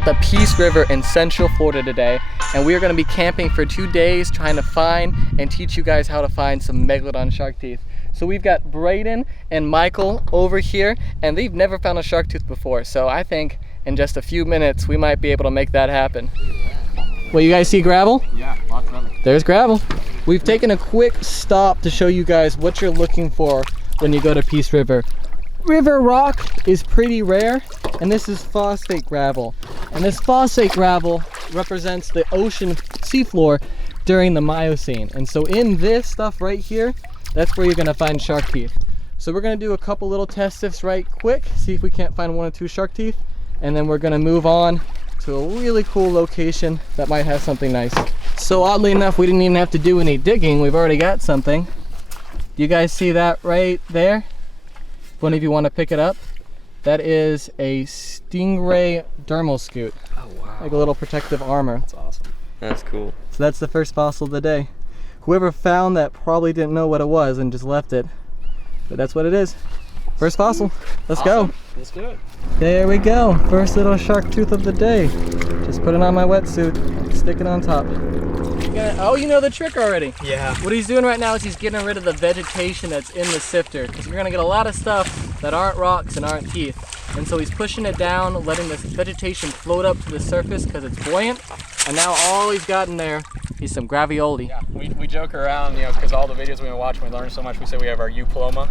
at the Peace River in Central Florida today, and we are going to be camping for 2 days trying to find and teach you guys how to find some Megalodon shark teeth. So we've got Braden and Michael over here, and they've never found a shark tooth before, so I think in just a few minutes we might be able to make that happen. Well, you guys see gravel? Yeah, lots of it. There's gravel. We've taken a quick stop to show you guys what you're looking for when you go to Peace River. River rock is pretty rare, and this is phosphate gravel. And this phosphate gravel represents the ocean seafloor during the Miocene. And so in this stuff right here, that's where you're gonna find shark teeth. So we're gonna do a couple little test sifts right quick, see if we can't find 1 or 2 shark teeth, and then we're gonna move on to a really cool location that might have something nice. So oddly enough, we didn't even have to do any digging. We've already got something. Do you guys see that right there? If one of you want to pick it up, that is a stingray dermal scoot. Oh wow. Like a little protective armor. That's awesome. That's cool. So that's the first fossil of the day. Whoever found that probably didn't know what it was and just left it. But that's what it is. First fossil. Let's go. Let's do it. There we go. First little shark tooth of the day. Just put it on my wetsuit, stick it on top. Oh, you know the trick already. Yeah. What he's doing right now is he's getting rid of the vegetation that's in the sifter, because you're gonna get a lot of stuff that aren't rocks and aren't teeth. And so he's pushing it down, letting this vegetation float up to the surface because it's buoyant. And now all he's got in there is some gravioli. Yeah, we joke around, you know, because all the videos we've been watching, we learn so much. We say we have our euploma.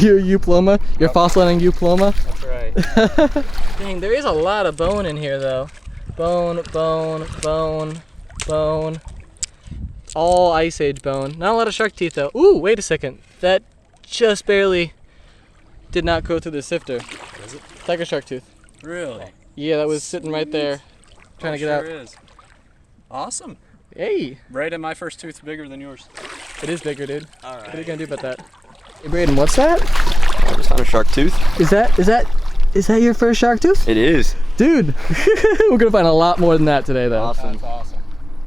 Your euploma? Your fossiling euploma? That's right. Dang, there is a lot of bone in here though. Bone, bone, bone, bone. All Ice Age bone. Not a lot of shark teeth though. Ooh, wait a second. That just barely did not go through the sifter. Is it? Tiger shark tooth. Really? Yeah, that was sitting right there, trying to get out. Is. Awesome. Hey, Braden, my first tooth's bigger than yours. it is bigger, dude. All right. What are you gonna do about that? Hey, Braden, what's that? I just found a shark tooth. Is that your first shark tooth? It is. Dude, we're gonna find a lot more than that today though. Awesome. That's awesome.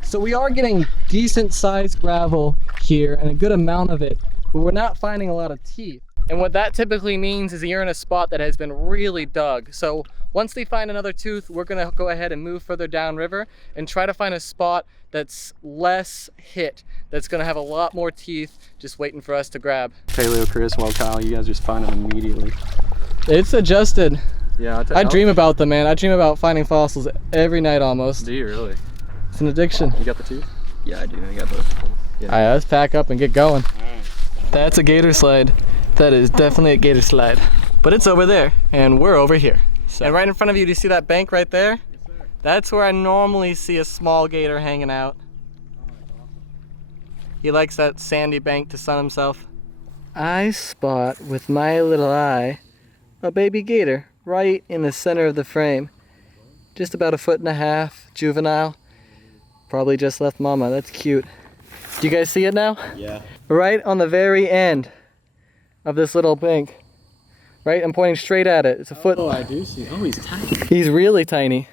So we are getting decent sized gravel here and a good amount of it, but we're not finding a lot of teeth. And what that typically means is you're in a spot that has been really dug. So once they find another tooth, we're gonna go ahead and move further downriver and try to find a spot that's less hit, that's gonna have a lot more teeth just waiting for us to grab. Paleo Chris, well Kyle, you guys just find them immediately. It's adjusted. Yeah, I dream about them, man. I dream about finding fossils every night almost. Do you really? It's an addiction. You got the tooth? Yeah, I do. I got both of them. Yeah. All right, let's pack up and get going. All right. That's a gator slide. That is definitely a gator slide. But it's over there, and we're over here. And right in front of you, do you see that bank right there? Yes, sir. That's where I normally see a small gator hanging out. He likes that sandy bank to sun himself. I spot with my little eye a baby gator right in the center of the frame. Just about 1.5 feet, juvenile. Probably just left mama. That's cute. Do you guys see it now? Yeah. Right on the very end of this little bank. Right? I'm pointing straight at it. It's a foot. Oh, I do see. Oh, he's tiny. He's really tiny.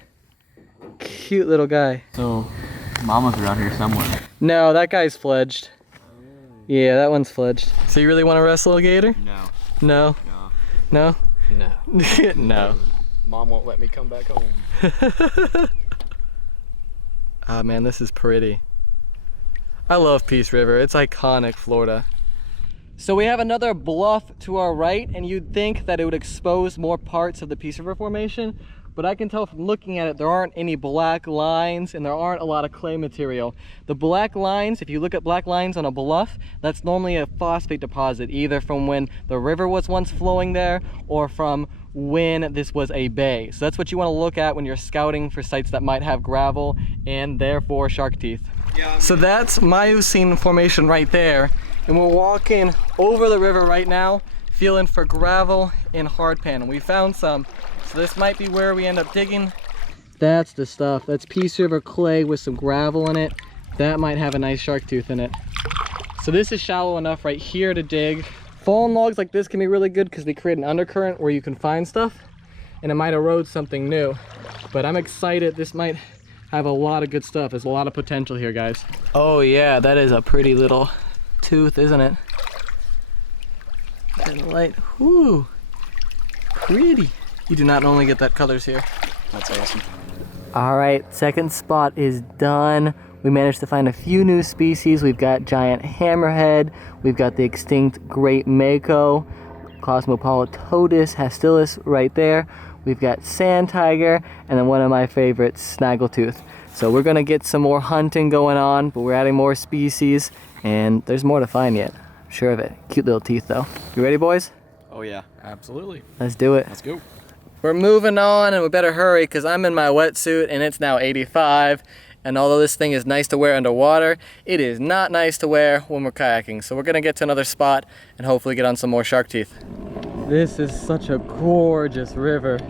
Cute little guy. So, mama's around here somewhere. No, that guy's fledged. Yeah, that one's fledged. So you really want to wrestle a gator? No. No? No. No? No. No. Mom won't let me come back home. Ah, man, this is pretty. I love Peace River. It's iconic Florida. So we have another bluff to our right, and you'd think that it would expose more parts of the Peace River Formation, but I can tell from looking at it, there aren't any black lines and there aren't a lot of clay material. The black lines, if you look at black lines on a bluff, that's normally a phosphate deposit, either from when the river was once flowing there or from when this was a bay. So that's what you want to look at when you're scouting for sites that might have gravel and therefore shark teeth. Yeah. So that's Miocene Formation right there. And we're walking over the river right now, feeling for gravel and hardpan. We found some, so this might be where we end up digging. That's the stuff. That's Peace River clay with some gravel in it. That might have a nice shark tooth in it. So this is shallow enough right here to dig. Fallen logs like this can be really good because they create an undercurrent where you can find stuff, and it might erode something new. But I'm excited. This might have a lot of good stuff. There's a lot of potential here, guys. Oh yeah, that is a pretty little tooth, isn't it? And light, whoo, pretty. You do not normally get that colors here. That's awesome. All right, second spot is done. We managed to find a few new species. We've got giant hammerhead. We've got the extinct great mako, Cosmopolitotus hastilis right there. We've got sand tiger, and then one of my favorites, snaggletooth. So we're gonna get some more hunting going on, but we're adding more species, and there's more to find yet. I'm sure of it. Cute little teeth though. You ready, boys? Oh yeah, absolutely. Let's do it. Let's go. We're moving on, and we better hurry because I'm in my wetsuit and it's now 85. And although this thing is nice to wear underwater, it is not nice to wear when we're kayaking. So we're gonna get to another spot and hopefully get on some more shark teeth. This is such a gorgeous river.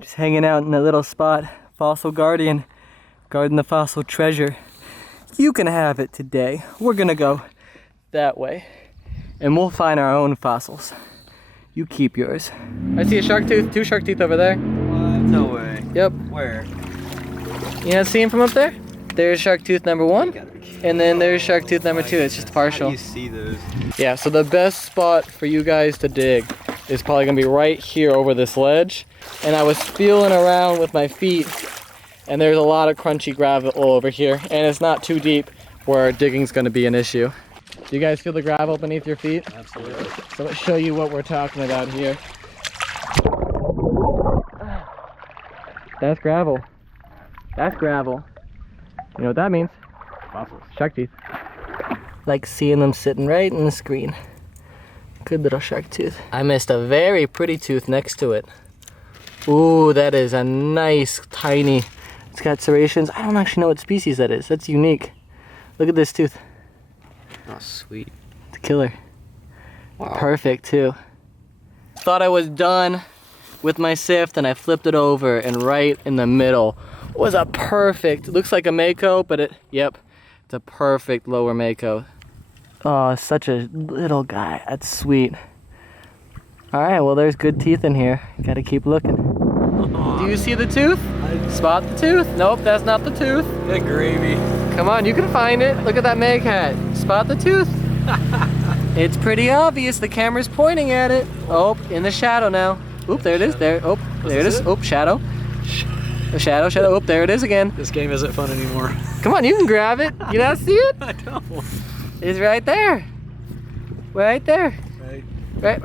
Just hanging out in a little spot, fossil guardian, guarding the fossil treasure. You can have it today. We're gonna go that way and we'll find our own fossils. You keep yours. I see a shark tooth, 2 shark teeth over there. What? No way. Yep. Where? You not see him from up there? There's shark tooth number 1, and then there's shark tooth number 2. It's just partial. How do you see those? Yeah, so the best spot for you guys to dig is probably gonna be right here over this ledge. And I was feeling around with my feet, and there's a lot of crunchy gravel over here, and it's not too deep where digging's gonna be an issue. Do you guys feel the gravel beneath your feet? Absolutely. So let's show you what we're talking about here. That's gravel. That's gravel. You know what that means? Fossils. Shark teeth. Like seeing them sitting right in the screen. Good little shark tooth. I missed a very pretty tooth next to it. Ooh, that is a nice, tiny, it's got serrations. I don't actually know what species that is. That's unique. Look at this tooth. Oh, sweet. It's a killer. Wow. Perfect too. Thought I was done with my sift and I flipped it over, and right in the middle was a perfect, it looks like a mako, but yep, it's a perfect lower mako. Oh, such a little guy. That's sweet. All right, well, there's good teeth in here. Gotta keep looking. Do you see the tooth? Spot the tooth? Nope, that's not the tooth. Good gravy. Come on, you can find it. Look at that mag hat. Spot the tooth. It's pretty obvious. The camera's pointing at it. Oh, in the shadow now. Oop, there it is. There. Oh, there it is. Oh, shadow. The shadow, shadow. Oh, there it is again. This game isn't fun anymore. Come on, you can grab it. You not see it? I don't. It's right there. Right there. Right.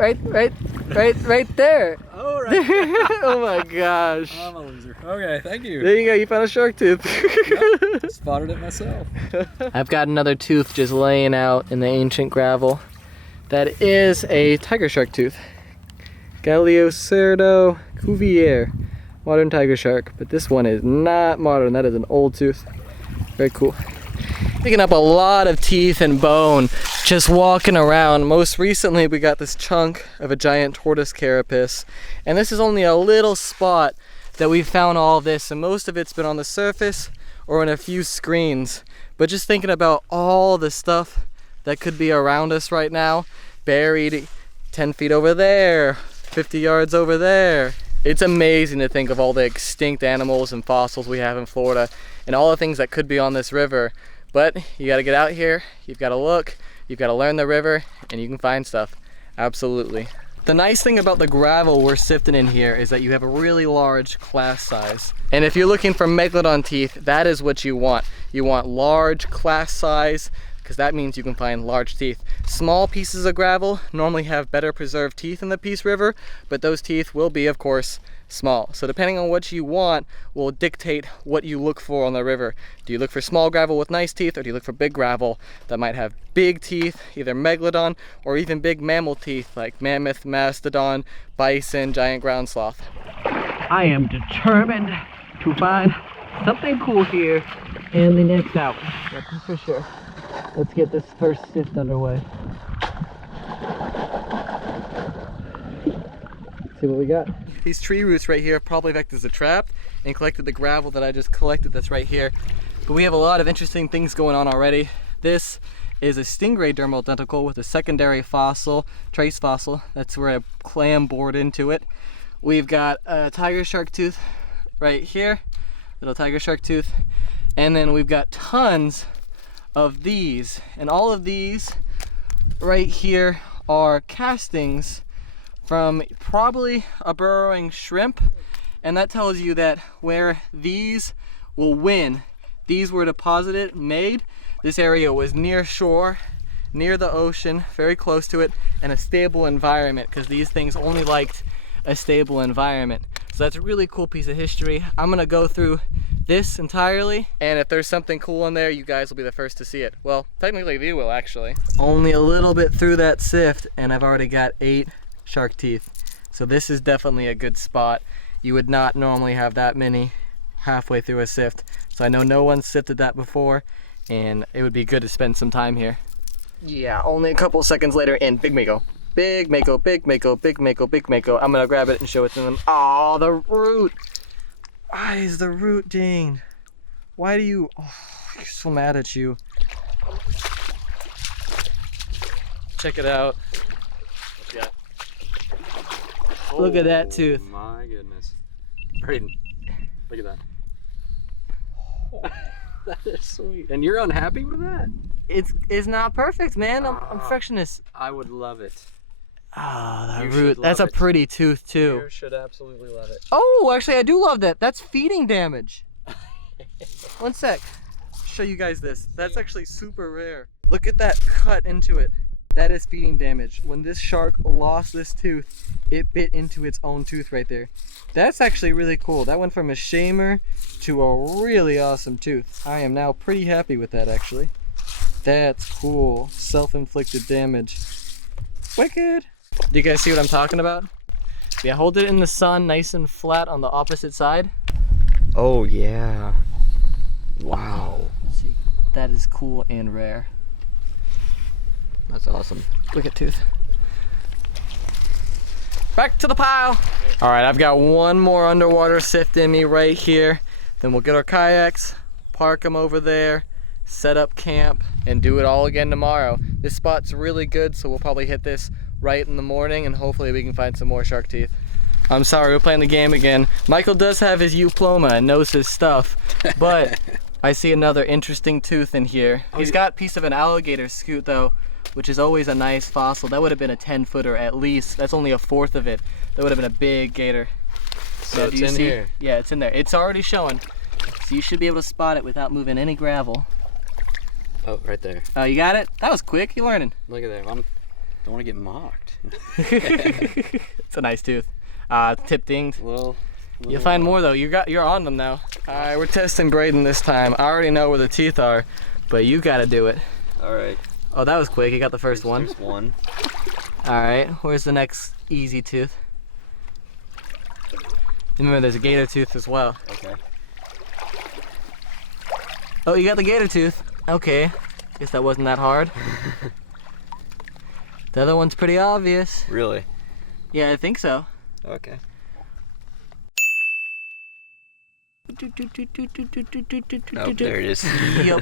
Right there. Oh, right. Oh my gosh. I'm a loser. Okay, thank you. There you go, you found a shark tooth. Yep, spotted it myself. I've got another tooth just laying out in the ancient gravel. That is a tiger shark tooth. Galiocerdo cuvier. Modern tiger shark. But this one is not modern, that is an old tooth. Very cool. Picking up a lot of teeth and bone just walking around. Most recently we got this chunk of a giant tortoise carapace, and this is only a little spot that we found all of this, and most of it's been on the surface or in a few screens. But just thinking about all the stuff that could be around us right now, buried 10 feet over there, 50 yards over there. It's amazing to think of all the extinct animals and fossils we have in Florida and all the things that could be on this river. But you gotta get out here, you've gotta look, you've gotta learn the river, and you can find stuff. Absolutely. The nice thing about the gravel we're sifting in here is that you have a really large class size. And if you're looking for Megalodon teeth, that is what you want. You want large class size, because that means you can find large teeth. Small pieces of gravel normally have better preserved teeth in the Peace River, but those teeth will be, of course, small. So depending on what you want will dictate what you look for on the river. Do you look for small gravel with nice teeth, or do you look for big gravel that might have big teeth, either Megalodon or even big mammal teeth like mammoth, mastodon, bison, giant ground sloth? I am determined to find something cool here in the next hour. That's for sure. Let's get this first sift underway. See what we got. These tree roots right here probably acted as a trap and collected the gravel that I just collected that's right here. But we have a lot of interesting things going on already. This is a stingray dermal denticle with a secondary fossil, trace fossil. That's where a clam bored into it. We've got a tiger shark tooth right here, little tiger shark tooth. And then we've got tons of these, and all of these right here are castings from probably a burrowing shrimp, And that tells you that where these will win, these were deposited, made, this area was near shore, near the ocean, very close to it, and a stable environment, because these things only liked a stable environment. So that's a really cool piece of history. I'm gonna go through this entirely, and if there's something cool in there, you guys will be the first to see it. Well, technically you will, actually. Only a little bit through that sift, and I've already got 8 shark teeth. So this is definitely a good spot. You would not normally have that many halfway through a sift. So I know no one sifted that before, and it would be good to spend some time here. Yeah, only a couple seconds later, and big mako. Big mako, big mako, big mako, big mako. I'm gonna grab it and show it to them. Oh, the root. Why is the root dinged? Why do you, oh, I'm so mad at you. Check it out. Yeah. Look at that tooth. My goodness. Braden, look at that. That is sweet. And you're unhappy with that? It's not perfect, man. I'm perfectionist. I would love it. Ah, that You root. should That's a love it. pretty tooth too. You should absolutely love it. Oh, actually, I do love that. That's feeding damage. One sec. Show you guys this. That's actually super rare. Look at that cut into it. That is feeding damage. When this shark lost this tooth, it bit into its own tooth right there. That's actually really cool. That went from a shamer to a really awesome tooth. I am now pretty happy with that, actually. That's cool. Self-inflicted damage. Wicked. Do you guys see what I'm talking about? Yeah, hold it in the sun nice and flat on the opposite side. Oh yeah. Wow. See, that is cool and rare. That's awesome. Look at tooth. Back to the pile. All right, I've got one more underwater sift in me right here. Then we'll get our kayaks, park them over there, set up camp, and do it all again tomorrow. This spot's really good, so we'll probably hit this right in the morning, and hopefully we can find some more shark teeth. I'm sorry, we're playing the game again. Michael does have his diploma and knows his stuff, but I see another interesting tooth in here. He's got a piece of an alligator scoot though, which is always a nice fossil. That would have been a 10-footer at least. That's only a fourth of it. That would have been a big gator. So Yeah, it's do you in see? here. Yeah, it's in there. It's already showing. So you should be able to spot it without moving any gravel. Oh, right there. Oh, you got it? That was quick. You're learning. Look at that. Don't want to get mocked. It's a nice tooth. Tip dinged. Well, You'll find more though. You're on them now. All right, we're testing Braden this time. I already know where the teeth are, but you gotta do it. all right. Oh, that was quick. You got the first one. There's one. All right, where's the next easy tooth? Remember, there's a gator tooth as well. Okay. Oh, you got the gator tooth. Okay, guess that wasn't that hard. The other one's pretty obvious. Really? Yeah, I think so. Okay. Oh, there it is. Yep.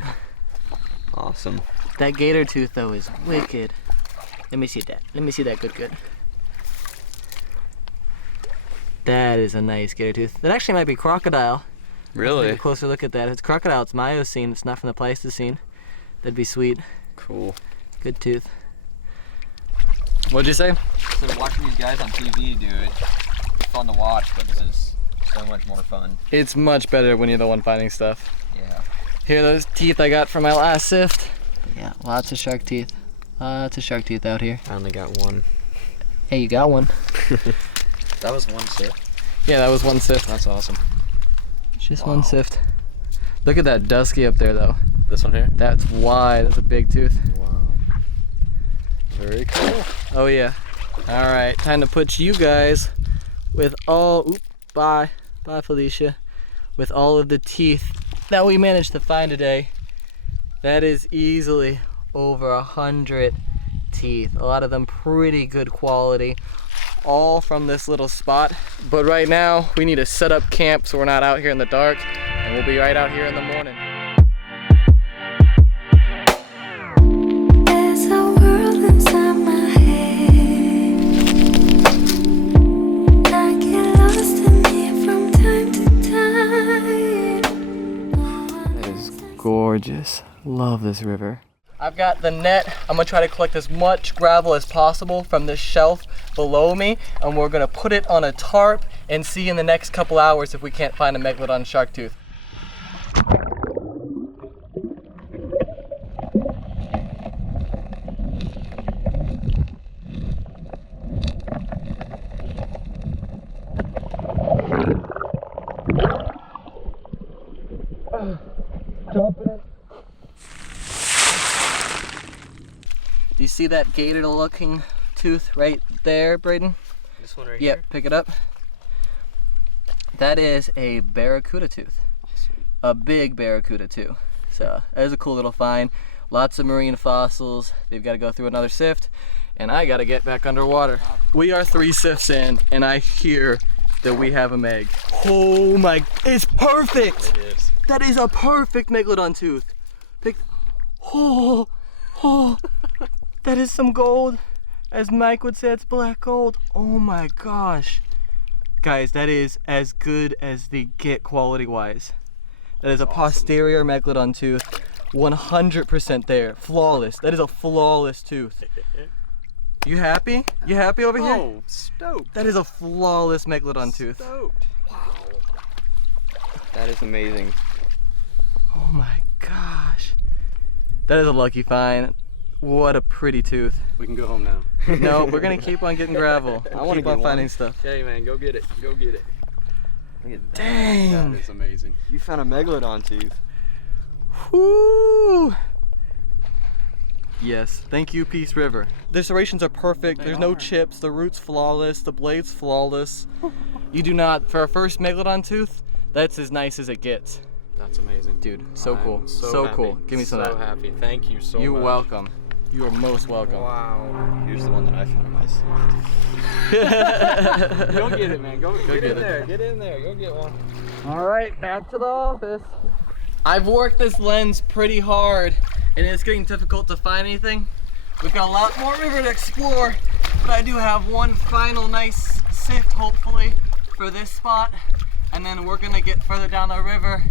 Awesome. That gator tooth though is wicked. Let me see that. Let me see that good. That is a nice gator tooth. That actually might be crocodile. Take Really? a closer look at that. If it's crocodile, it's Miocene. It's not from the Pleistocene. That'd be sweet. Cool. Good tooth. What'd you say? So watching these guys on TV do it, it's fun to watch, but this is so much more fun. It's much better when you're the one finding stuff. Yeah. Here are those teeth I got from my last sift. Yeah, lots of shark teeth. Lots of shark teeth out here. I only got one. Hey, you got one. That was one sip. Yeah, that was one sift. That's awesome. Just Wow. one sift. Look at that dusky up there though. This one here? That's wide. That's a big tooth. Wow. Very cool. Oh yeah. All right, time to put you guys with all, bye Felicia, with all of the teeth that we managed to find today. That is easily over 100 teeth. A lot of them pretty good quality, all from this little spot. But right now we need to set up camp so we're not out here in the dark, and we'll be right out here in the morning. There's a world inside my head. I get lost in it from time to time. That is gorgeous. Love this river. I've got the net. I'm gonna try to collect as much gravel as possible from this shelf below me, and we're gonna put it on a tarp and see in the next couple hours if we can't find a Megalodon shark tooth. Do you see that gator looking tooth right there, Braden? This one right Yep, here? pick it up. That is a barracuda tooth. A big barracuda too. So that is a cool little find. Lots of marine fossils. They've got to go through another sift, and I got to get back underwater. We are 3 sifts in, and I hear that we have a meg. Oh my, it's perfect! It is. That is a perfect Megalodon tooth. Pick, oh, that is some gold. As Mike would say, it's black gold. Oh my gosh. Guys, that is as good as they get quality-wise. That is a posterior Megalodon tooth. 100% there, flawless. That is a flawless tooth. You happy? You happy over here? Oh, stoked. That is a flawless Megalodon tooth. Stoked. Wow. That is amazing. Oh my gosh. That is a lucky find. What a pretty tooth. We can go home now. No, we're gonna keep on getting gravel. I wanna keep get on finding one. stuff. Hey man, go get it. Go get it. Look at that. Dang. That is amazing. You found a Megalodon tooth. Whoo! Yes, thank you, Peace River. The serrations are perfect. There's no chips. The root's flawless. The blade's flawless. You do not, for a first Megalodon tooth, that's as nice as it gets. That's amazing. Dude, so I'm cool. So happy. Cool. Give me some So of that. happy. Thank you so much. You're welcome. You are most welcome. Wow. Here's the one that I found myself. Go get it, man. Go get get in it. there. Get in there. Go get one. All right, back to the office. I've worked this lens pretty hard, and it's getting difficult to find anything. We've got a lot more river to explore, but I do have one final nice sift, hopefully, for this spot. And then we're gonna get further down the river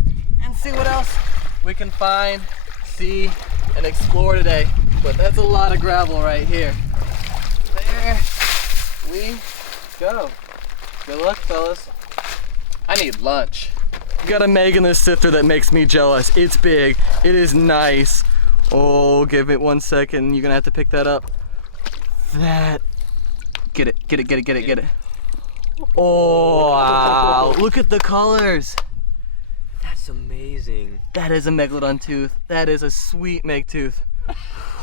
and see what else we can find, see, and explore today. But that's a lot of gravel right here. There we go. Good luck, fellas. I need lunch. Got a meg in this sifter that makes me jealous. It's big, it is nice. Oh, give it 1 second. You're gonna have to pick that up. That, get it. Oh, wow. Look at the colors. That's amazing. That is a Megalodon tooth. That is a sweet meg tooth.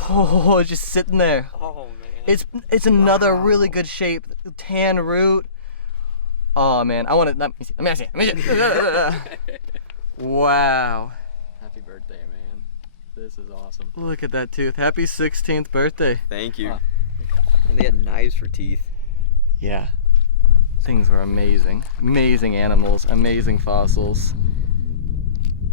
Oh, just sitting there. Oh man. It's another really good shape. Tan root. Oh man, I want to. Let me see. Wow. Happy birthday, man. This is awesome. Look at that tooth. Happy 16th birthday. Thank you. And they had knives for teeth. Yeah. Things were amazing. Amazing animals, amazing fossils.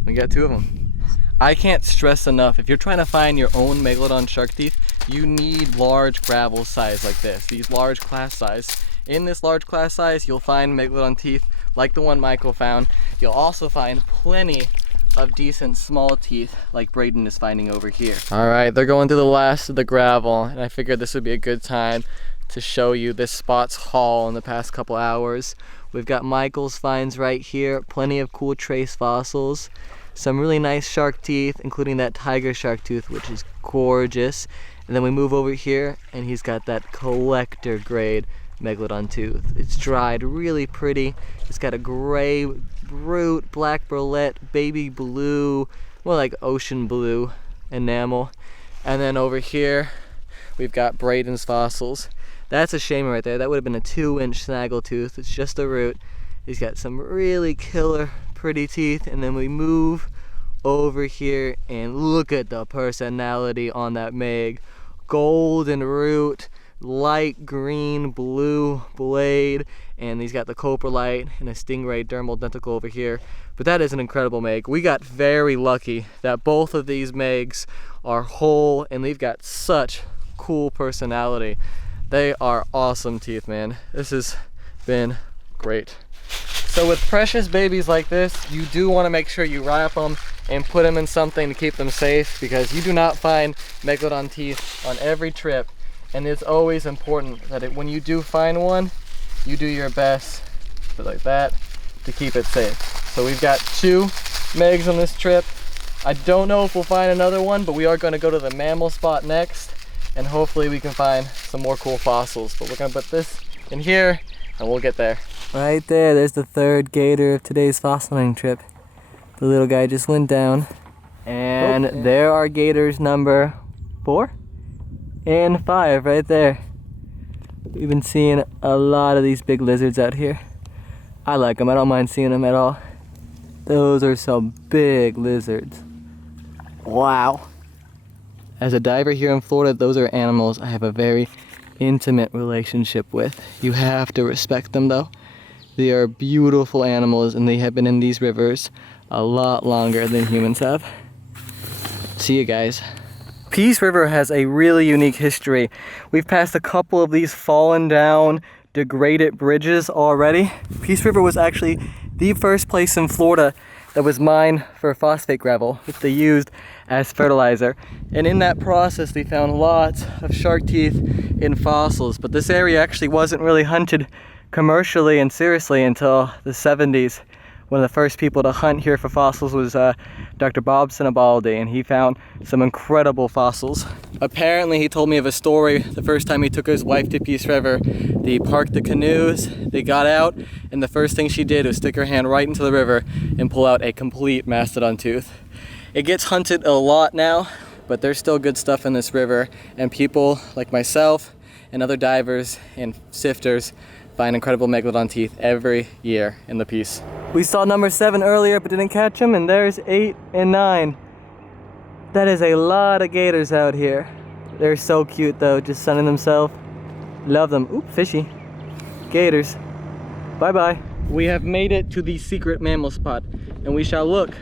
We got 2 of them. I can't stress enough, if you're trying to find your own Megalodon shark teeth, you need large gravel size like this, these large class size. In this large class size, you'll find Megalodon teeth like the one Michael found. You'll also find plenty of decent small teeth like Braden is finding over here. All right, they're going through the last of the gravel, and I figured this would be a good time to show you this spot's haul in the past couple hours. We've got Michael's finds right here, plenty of cool trace fossils, some really nice shark teeth, including that tiger shark tooth, which is gorgeous. And then we move over here, and he's got that collector grade Megalodon tooth. It's dried really pretty. It's got a gray root, black burlette, baby blue, more like ocean blue enamel. And then over here, we've got Braden's fossils. That's a shame right there. That would have been a 2-inch snaggle tooth. It's just a root. He's got some really killer pretty teeth. And then we move over here and look at the personality on that Meg. Golden root, light green blue blade, and he's got the coprolite and a stingray dermal denticle over here. But that is an incredible Meg. We got very lucky that both of these Megs are whole, and they've got such cool personality. They are awesome teeth, man. This has been great. So with precious babies like this, you do want to make sure you wrap them and put them in something to keep them safe, because you do not find Megalodon teeth on every trip. And it's always important that when you do find one, you do your best put it like that to keep it safe. So we've got 2 Megs on this trip. I don't know if we'll find another one, but we are going to go to the Mammal Spot next, and hopefully we can find some more cool fossils. But we're going to put this in here and we'll get there. Right there, there's the 3rd gator of today's fossil hunting trip. The little guy just went down. And there are gators number 4 and 5 right there. We've been seeing a lot of these big lizards out here. I like them, I don't mind seeing them at all. Those are some big lizards. Wow. As a diver here in Florida, those are animals I have a very intimate relationship with. You have to respect them though. They are beautiful animals and they have been in these rivers a lot longer than humans have. See you guys. Peace River has a really unique history. We've passed a couple of these fallen down, degraded bridges already. Peace River was actually the first place in Florida that was mined for phosphate gravel, which they used as fertilizer. And in that process, they found lots of shark teeth in fossils. But this area actually wasn't really hunted commercially and seriously until the 70s. One of the first people to hunt here for fossils was Dr. Bob Sinibaldi, and he found some incredible fossils. Apparently, he told me of a story the first time he took his wife to Peace River. They parked the canoes, they got out, and the first thing she did was stick her hand right into the river and pull out a complete Mastodon tooth. It gets hunted a lot now, but there's still good stuff in this river, and people like myself and other divers and sifters find incredible Megalodon teeth every year in the Peace. We saw number 7 earlier but didn't catch him, and there's 8 and 9. That is a lot of gators out here. They're so cute though, just sunning themselves. Love them. Oop, fishy. Gators. Bye-bye. We have made it to the secret mammal spot, and we shall look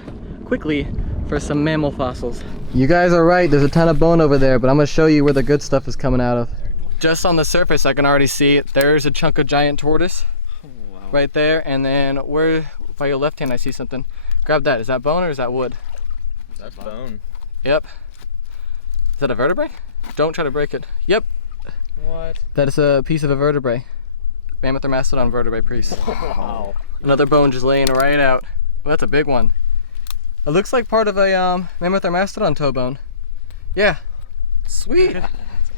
quickly for some mammal fossils. You guys are right, there's a ton of bone over there, but I'm gonna show you where the good stuff is coming out of. Just on the surface, I can already see there's a chunk of giant tortoise right there, and then where by your left hand I see something. Grab that. Is that bone or is that wood? That's bone. Yep. Is that a vertebrae? Don't try to break it. Yep. What? That is a piece of a vertebrae. Mammoth or mastodon vertebrae piece. Wow. Another bone just laying right out. Well, that's a big one. It looks like part of a mammoth or mastodon toe bone. Yeah. Sweet.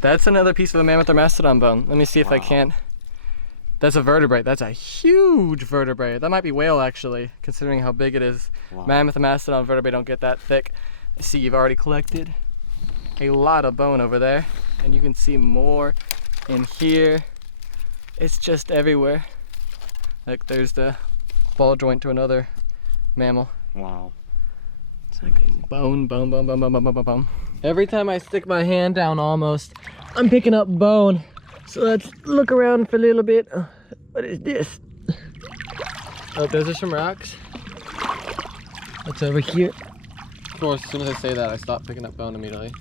That's another piece of a mammoth or mastodon bone. Let me see if I can't. That's a vertebrate. That's a huge vertebrae. That might be whale actually, considering how big it is. Wow. Mammoth and mastodon vertebrae don't get that thick. I see you've already collected a lot of bone over there, and you can see more in here. It's just everywhere. Like there's the ball joint to another mammal. Wow. It's like bone, bone, bone, bone, bone, bone, bone, bone. Every time I stick my hand down almost, I'm picking up bone. So let's look around for a little bit. What is this? Oh, those are some rocks. What's over here? Of course, as soon as I say that, I stop picking up bone immediately.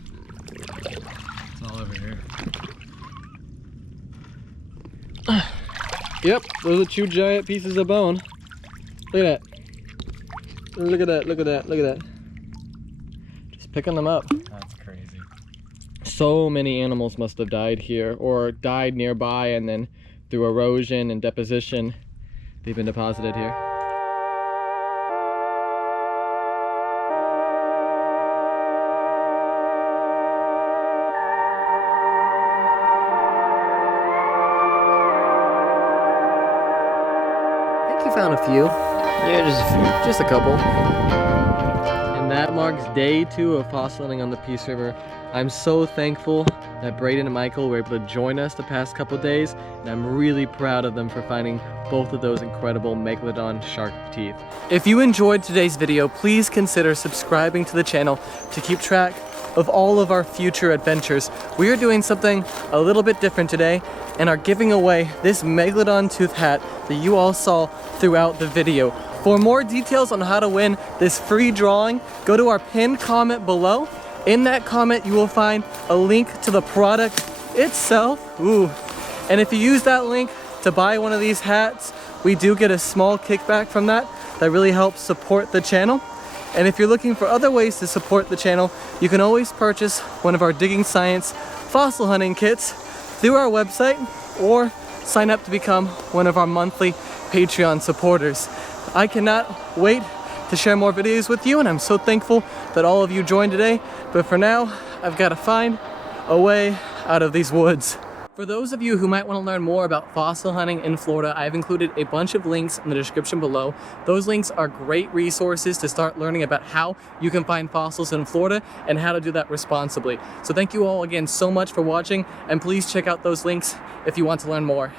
It's all over here. Yep, those are 2 giant pieces of bone. Look at that. Look at that, look at that, look at that. Just picking them up. That's crazy. So many animals must have died here or died nearby, and then through erosion and deposition, they've been deposited here. I think you found a few. Yeah, just a few. Just a couple. And that marks day 2 of fossil hunting on the Peace River. I'm so thankful that Braden and Michael were able to join us the past couple days, and I'm really proud of them for finding both of those incredible Megalodon shark teeth. If you enjoyed today's video, please consider subscribing to the channel to keep track of all of our future adventures. We are doing something a little bit different today and are giving away this Megalodon tooth hat that you all saw throughout the video. For more details on how to win this free drawing, go to our pinned comment below. In that comment, you will find a link to the product itself. Ooh. And if you use that link to buy one of these hats, we do get a small kickback from that. That really helps support the channel. And if you're looking for other ways to support the channel, you can always purchase one of our Digging Science fossil hunting kits through our website, or sign up to become one of our monthly Patreon supporters. I cannot wait to share more videos with you, and I'm so thankful that all of you joined today. But for now, I've got to find a way out of these woods. For those of you who might want to learn more about fossil hunting in Florida, I've included a bunch of links in the description below. Those links are great resources to start learning about how you can find fossils in Florida and how to do that responsibly. So thank you all again so much for watching, and please check out those links if you want to learn more.